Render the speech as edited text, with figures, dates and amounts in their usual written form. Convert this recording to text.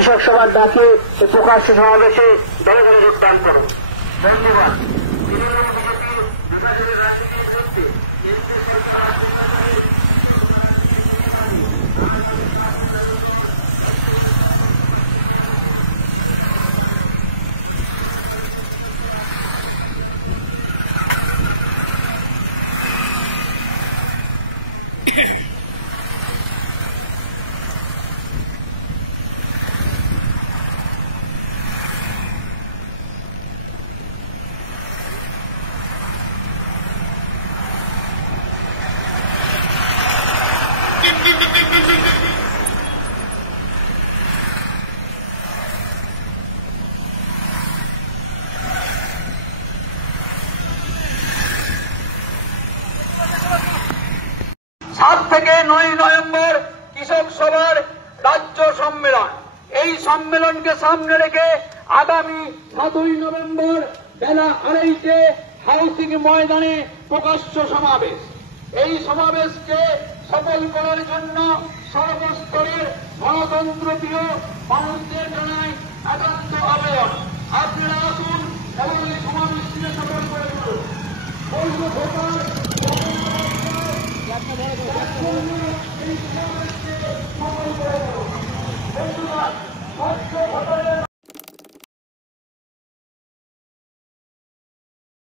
কৃষক সভার ডাকে প্রকাশ্য সমাবেশে দলে দলে যোগদান করুন। ধন্যবাদ। থেকে 9 নভেম্বর কৃষক সভার রাজ্য সম্মেলন। এই সম্মেলনকে সামনে রেখে আগামী 7ই নভেম্বর বেলা 2:30 হাউসিং ময়দানে প্রকাশ্য সমাবেশ। এই সমাবেশকে সফল করার জন্য সর্বস্তরের গণতন্ত্রপ্রিয় মানুষদের জানাই একান্ত আবেদন, আপনারা আসুন এবং এই সমাবেশকে সফল করে তুলুন। বৈধ ভোটার